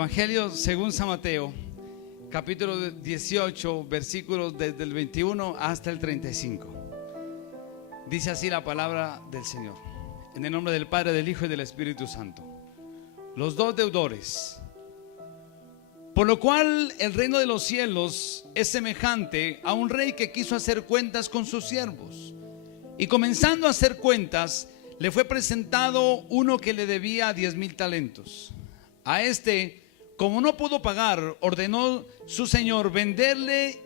Evangelio según San Mateo, capítulo 18, versículos desde el 21 hasta el 35. Dice así la palabra del Señor. En el nombre del Padre, del Hijo y del Espíritu Santo. Los dos deudores. Por lo cual el reino de los cielos es semejante a un rey que quiso hacer cuentas con sus siervos. Y comenzando a hacer cuentas, le fue presentado uno que le debía 10,000 talentos. A este, como no pudo pagar, ordenó su señor venderle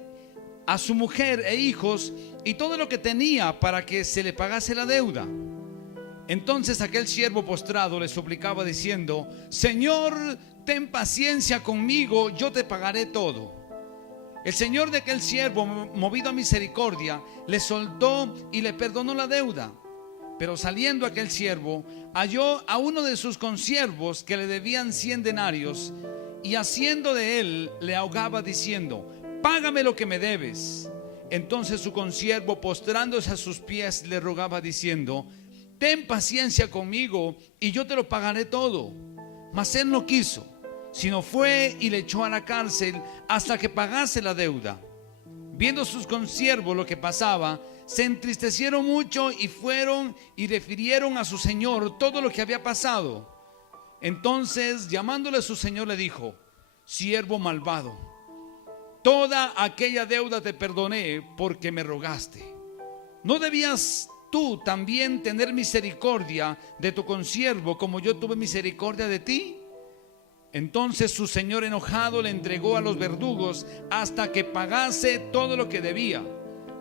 a su mujer e hijos y todo lo que tenía para que se le pagase la deuda. Entonces aquel siervo postrado le suplicaba diciendo: Señor, ten paciencia conmigo, yo te pagaré todo. El señor de aquel siervo, movido a misericordia, le soltó y le perdonó la deuda. Pero saliendo aquel siervo, halló a uno de sus consiervos que le debían 100 denarios, y haciendo de él, le ahogaba diciendo: págame lo que me debes. Entonces su consiervo, postrándose a sus pies, le rogaba diciendo: ten paciencia conmigo y yo te lo pagaré todo. Mas él no quiso, sino fue y le echó a la cárcel hasta que pagase la deuda. Viendo sus consiervos lo que pasaba, se entristecieron mucho y fueron y refirieron a su señor todo lo que había pasado. Entonces, llamándole a su señor, le dijo: siervo malvado, toda aquella deuda te perdoné porque me rogaste. ¿No debías tú también tener misericordia de tu consiervo como yo tuve misericordia de ti? Entonces su señor, enojado, le entregó a los verdugos hasta que pagase todo lo que debía.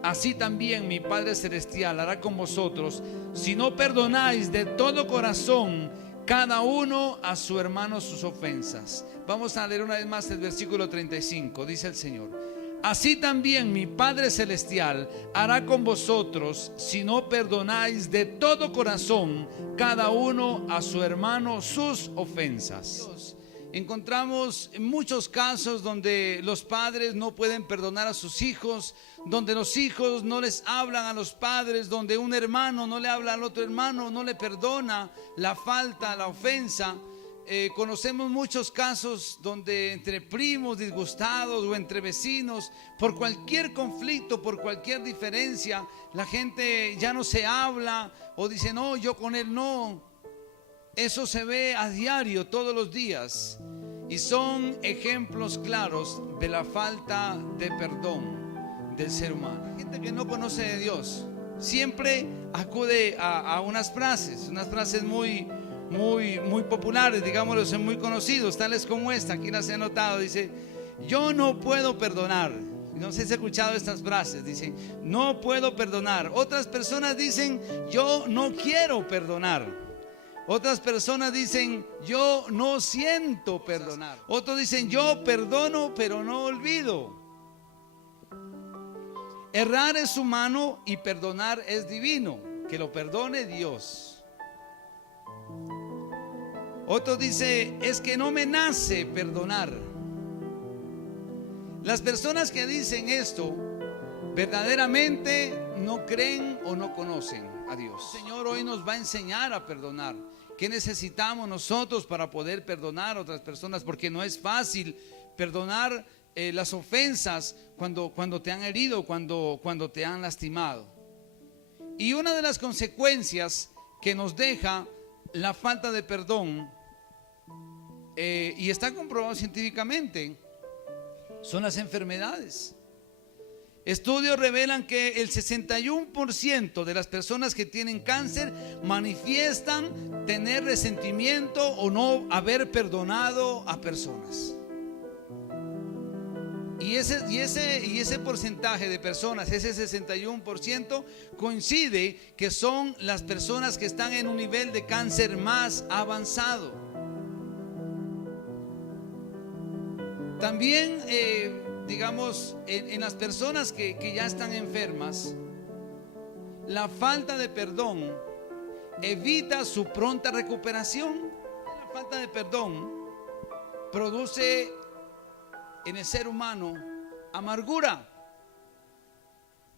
Así también mi Padre Celestial hará con vosotros si no perdonáis de todo corazón cada uno a su hermano sus ofensas. Vamos a leer una vez más el versículo 35. Dice el Señor: así también mi Padre Celestial hará con vosotros si no perdonáis de todo corazón cada uno a su hermano sus ofensas. Encontramos muchos casos donde los padres no pueden perdonar a sus hijos, donde los hijos no les hablan a los padres, donde un hermano no le habla al otro hermano, no le perdona la falta, la ofensa. Conocemos muchos casos donde entre primos disgustados o entre vecinos, por cualquier conflicto, por cualquier diferencia, la gente ya no se habla o dice: no, yo con él no. Eso se ve a diario, todos los días, y son ejemplos claros de la falta de perdón del ser humano. La gente que no conoce de Dios siempre acude a unas frases muy populares, digámoslo, son muy conocidos, tales como esta. Aquí las he anotado. Dice: yo no puedo perdonar. No sé si has escuchado estas frases. Dicen: no puedo perdonar. Otras personas dicen: yo no quiero perdonar. Otras personas dicen: yo no siento perdonar. Otros dicen: yo perdono pero no olvido. Errar es humano y perdonar es divino. Que lo perdone Dios. Otro dice: es que no me nace perdonar. Las personas que dicen esto verdaderamente no creen o no conocen a Dios. El Señor hoy nos va a enseñar a perdonar. ¿Qué necesitamos nosotros para poder perdonar a otras personas? Porque no es fácil perdonar las ofensas cuando te han herido, cuando te han lastimado. Y una de las consecuencias que nos deja la falta de perdón, y está comprobado científicamente, son las enfermedades. Estudios revelan que el 61% de las personas que tienen cáncer manifiestan tener resentimiento o no haber perdonado a personas. Y ese porcentaje de personas, ese 61%, coincide que son las personas que están en un nivel de cáncer más avanzado. También digamos, en las personas que ya están enfermas, la falta de perdón evita su pronta recuperación. La falta de perdón produce en el ser humano amargura.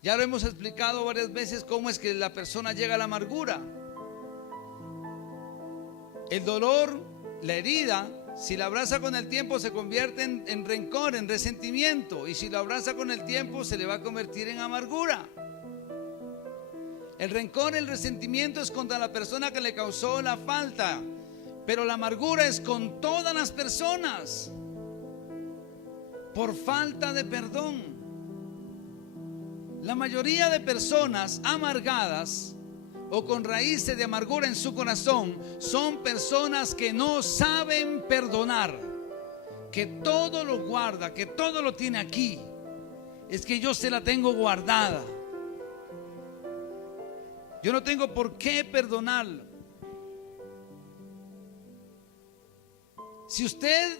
Ya lo hemos explicado varias veces cómo es que la persona llega a la amargura. El dolor, la herida, Si la abraza con el tiempo se convierte en rencor, en resentimiento. Y si lo abraza con el tiempo se le va a convertir en amargura. El rencor, el resentimiento es contra la persona que le causó la falta, pero la amargura es con todas las personas por falta de perdón. La mayoría de personas amargadas o con raíces de amargura en su corazón son personas que no saben perdonar, que todo lo guarda, que todo lo tiene aquí. Es que yo se la tengo guardada. Yo no tengo por qué perdonarlo. Si usted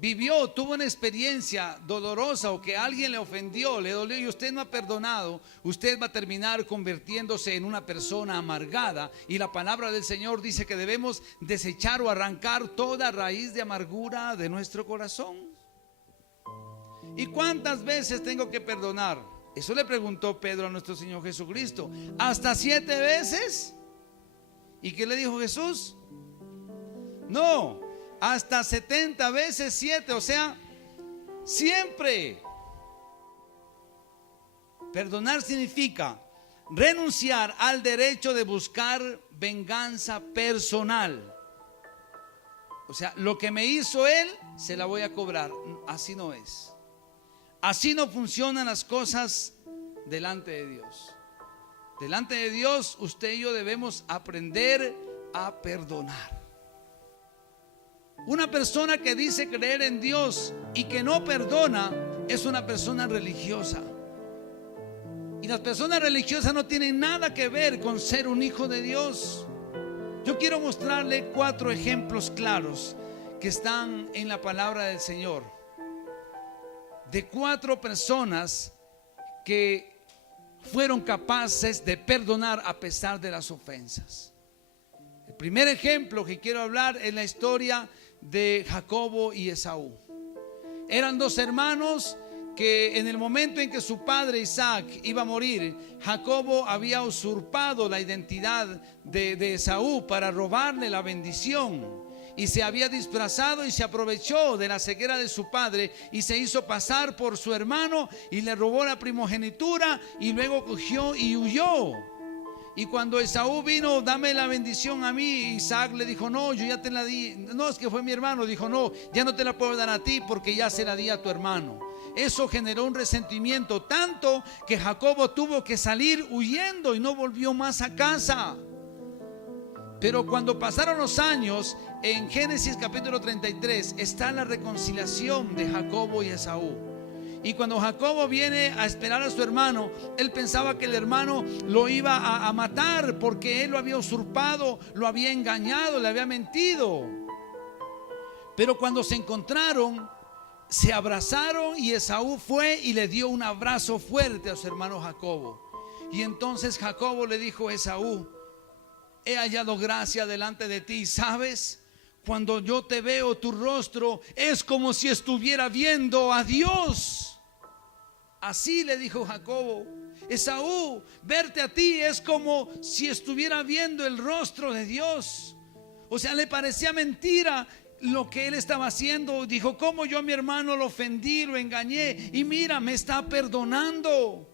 vivió, tuvo una experiencia dolorosa o que alguien le ofendió, le dolió y usted no ha perdonado, usted va a terminar convirtiéndose en una persona amargada. Y la palabra del Señor dice que debemos desechar o arrancar toda raíz de amargura de nuestro corazón. ¿Y cuántas veces tengo que perdonar? Eso le preguntó Pedro a nuestro Señor Jesucristo. ¿Hasta 7 veces? ¿Y qué le dijo Jesús? No, hasta 70 veces 7, o sea, siempre. Perdonar significa renunciar al derecho de buscar venganza personal. O sea, lo que me hizo él, se la voy a cobrar. Así no es. Así no funcionan las cosas delante de Dios. Delante de Dios, usted y yo debemos aprender a perdonar. Una persona que dice creer en Dios y que no perdona es una persona religiosa. Y las personas religiosas no tienen nada que ver con ser un hijo de Dios. Yo quiero mostrarle 4 ejemplos claros que están en la palabra del Señor, de 4 personas que fueron capaces de perdonar a pesar de las ofensas. El primer ejemplo que quiero hablar es la historia de Jacobo y Esaú. Eran 2 hermanos que en el momento en que su padre Isaac iba a morir, Jacobo había usurpado la identidad de Esaú para robarle la bendición. Y se había disfrazado y se aprovechó de la ceguera de su padre y se hizo pasar por su hermano y le robó la primogenitura y luego cogió y huyó. Y cuando Esaú vino, dame la bendición a mí, Isaac le dijo, no, yo ya te la di. No, es que fue mi hermano. Dijo, no, ya no te la puedo dar a ti porque ya se la di a tu hermano. Eso generó un resentimiento tanto que Jacobo tuvo que salir huyendo y no volvió más a casa. Pero cuando pasaron los años, en Génesis capítulo 33 está la reconciliación de Jacobo y Esaú. Y cuando Jacobo viene a esperar a su hermano, él pensaba que el hermano lo iba a matar porque él lo había usurpado, lo había engañado, le había mentido. Pero cuando se encontraron, se abrazaron y Esaú fue y le dio un abrazo fuerte a su hermano Jacobo. Y entonces Jacobo le dijo a Esaú, he hallado gracia delante de ti, ¿sabes? Cuando yo te veo, tu rostro es como si estuviera viendo a Dios. Así le dijo Jacobo. Esaú, verte a ti es como si estuviera viendo el rostro de Dios. O sea, le parecía mentira lo que él estaba haciendo. Dijo, ¿cómo yo a mi hermano lo ofendí, lo engañé? Y mira, me está perdonando.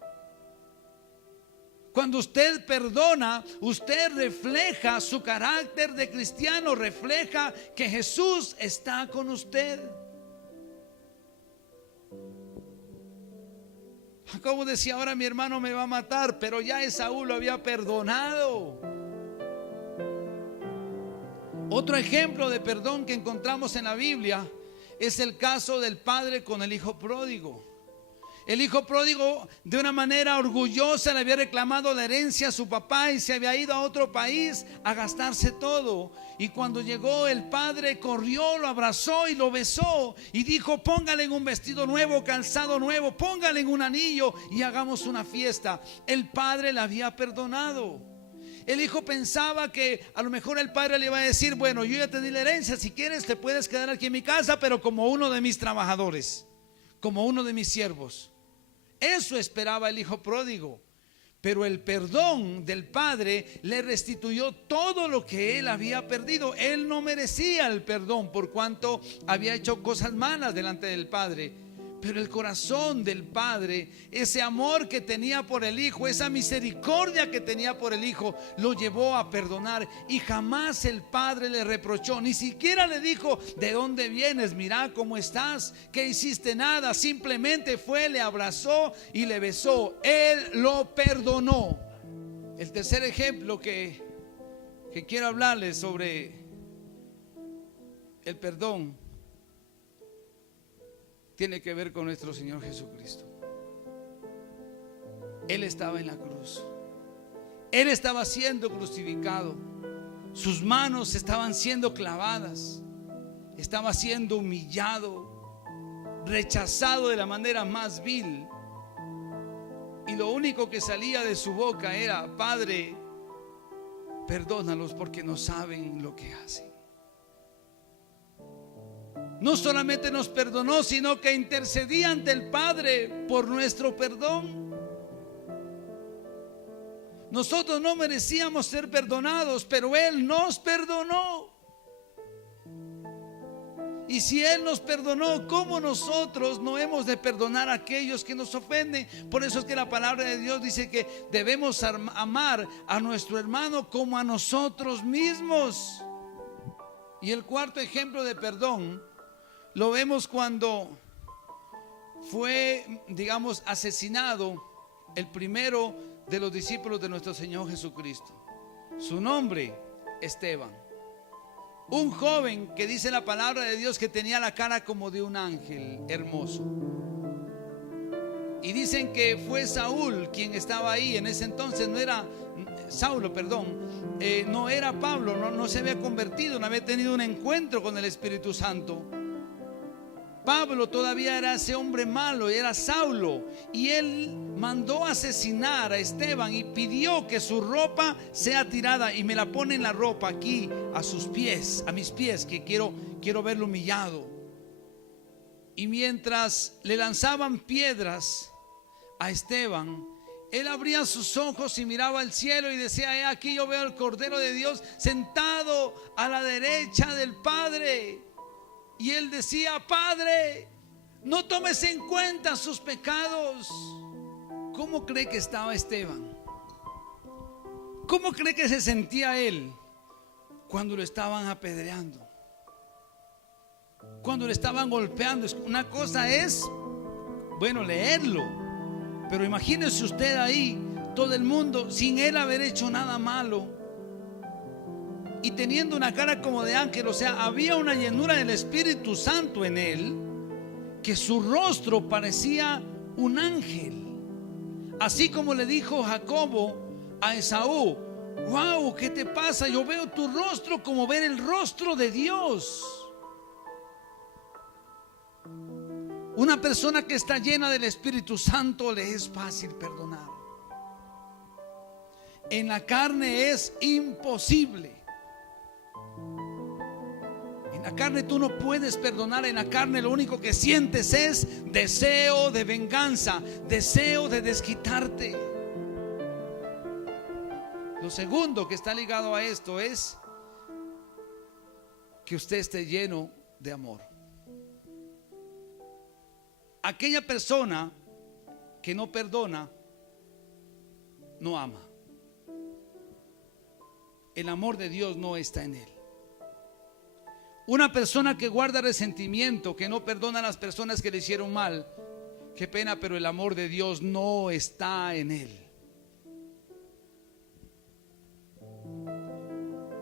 Cuando usted perdona, usted refleja su carácter de cristiano, refleja que Jesús está con usted. Jacobo decía, ahora mi hermano me va a matar, pero ya Esaú lo había perdonado. Otro ejemplo de perdón que encontramos en la Biblia es el caso del padre con el hijo pródigo. El hijo pródigo, de una manera orgullosa, le había reclamado la herencia a su papá y se había ido a otro país a gastarse todo. Y cuando llegó, el padre corrió, lo abrazó y lo besó y dijo, póngale en un vestido nuevo, calzado nuevo, póngale en un anillo y hagamos una fiesta. El padre le había perdonado. El hijo pensaba que a lo mejor el padre le iba a decir, bueno, yo ya te di la herencia, si quieres te puedes quedar aquí en mi casa, pero como uno de mis trabajadores, como uno de mis siervos. Eso esperaba el hijo pródigo. Pero el perdón del Padre le restituyó todo lo que él había perdido. Él no merecía el perdón por cuanto había hecho cosas malas delante del Padre. Pero el corazón del Padre, ese amor que tenía por el Hijo, esa misericordia que tenía por el Hijo, lo llevó a perdonar. Y jamás el Padre le reprochó, ni siquiera le dijo: ¿de dónde vienes? Mira cómo estás, ¿qué hiciste? Nada, simplemente fue, le abrazó y le besó. Él lo perdonó. El tercer ejemplo que quiero hablarles sobre el perdón tiene que ver con nuestro Señor Jesucristo. Él estaba en la cruz. Él estaba siendo crucificado. Sus manos estaban siendo clavadas. Estaba siendo humillado, rechazado de la manera más vil. Y lo único que salía de su boca era: Padre, perdónalos porque no saben lo que hacen. No solamente nos perdonó, sino que intercedía ante el Padre por nuestro perdón. Nosotros no merecíamos ser perdonados, pero Él nos perdonó. Y si Él nos perdonó, ¿cómo nosotros no hemos de perdonar a aquellos que nos ofenden? Por eso es que la palabra de Dios dice que debemos amar a nuestro hermano como a nosotros mismos. Y el cuarto ejemplo de perdón lo vemos cuando fue, asesinado el primero de los discípulos de nuestro Señor Jesucristo. Su nombre, Esteban. Un joven que dice la palabra de Dios que tenía la cara como de un ángel hermoso. Y dicen que fue Saúl quien estaba ahí en ese entonces. No era Saulo, perdón. No era Pablo, no se había convertido, no había tenido un encuentro con el Espíritu Santo. Pablo todavía era ese hombre malo, era Saulo, y él mandó asesinar a Esteban y pidió que su ropa sea tirada. Y me la ponen la ropa aquí a sus pies, a mis pies, que quiero verlo humillado. Y mientras le lanzaban piedras a Esteban, él abría sus ojos y miraba al cielo y decía: he aquí, yo veo al Cordero de Dios sentado a la derecha del Padre. Y él decía: Padre, no tomes en cuenta sus pecados. ¿Cómo cree que estaba Esteban? ¿Cómo cree que se sentía él cuando lo estaban apedreando? Cuando lo estaban golpeando. Una cosa es, leerlo, pero imagínese usted ahí, todo el mundo, sin él haber hecho nada malo, y teniendo una cara como de ángel. O sea, había una llenura del Espíritu Santo en él, que su rostro parecía un ángel. Así como le dijo Jacobo a Esaú: wow, ¿qué te pasa? Yo veo tu rostro como ver el rostro de Dios. Una persona que está llena del Espíritu Santo le es fácil perdonar. En la carne es imposible. En la carne tú no puedes perdonar. En la carne lo único que sientes es deseo de venganza, deseo de desquitarte. Lo segundo que está ligado a esto es que usted esté lleno de amor. Aquella persona que no perdona no ama. El amor de Dios no está en él. Una persona que guarda resentimiento, que no perdona a las personas que le hicieron mal, qué pena, pero el amor de Dios no está en él.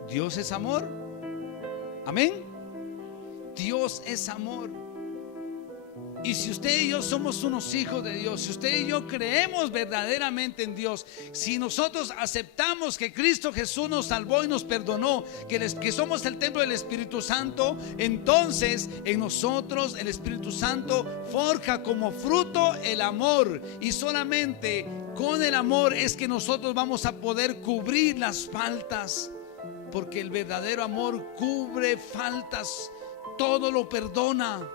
Dios es amor. Amén. Dios es amor. Y si usted y yo somos unos hijos de Dios, si usted y yo creemos verdaderamente en Dios, si nosotros aceptamos que Cristo Jesús nos salvó y nos perdonó, que somos el templo del Espíritu Santo, entonces en nosotros el Espíritu Santo forja como fruto el amor. Y solamente con el amor es que nosotros vamos a poder cubrir las faltas, porque el verdadero amor cubre faltas, todo lo perdona.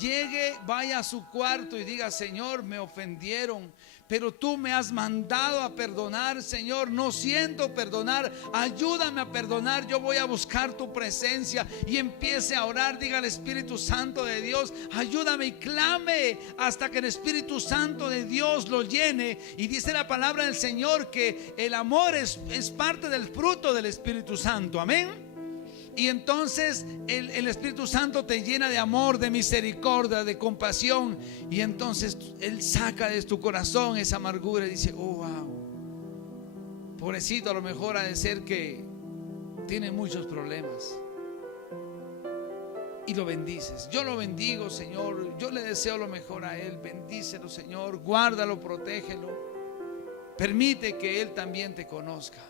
Llegue, vaya a su cuarto y diga: Señor, me ofendieron, pero tú me has mandado a perdonar, Señor. No siento perdonar, ayúdame a perdonar. Yo voy a buscar tu presencia. Y empiece a orar, diga al Espíritu Santo de Dios, ayúdame, y clame hasta que el Espíritu Santo de Dios lo llene. Y dice la palabra del Señor que el amor es parte del fruto del Espíritu Santo, amén. Y entonces el Espíritu Santo te llena de amor, de misericordia, de compasión. Y entonces Él saca de tu corazón esa amargura y dice: oh, wow, pobrecito, a lo mejor ha de ser que tiene muchos problemas. Y lo bendices. Yo lo bendigo, Señor. Yo le deseo lo mejor a él. Bendícelo, Señor. Guárdalo, protégelo. Permite que él también te conozca.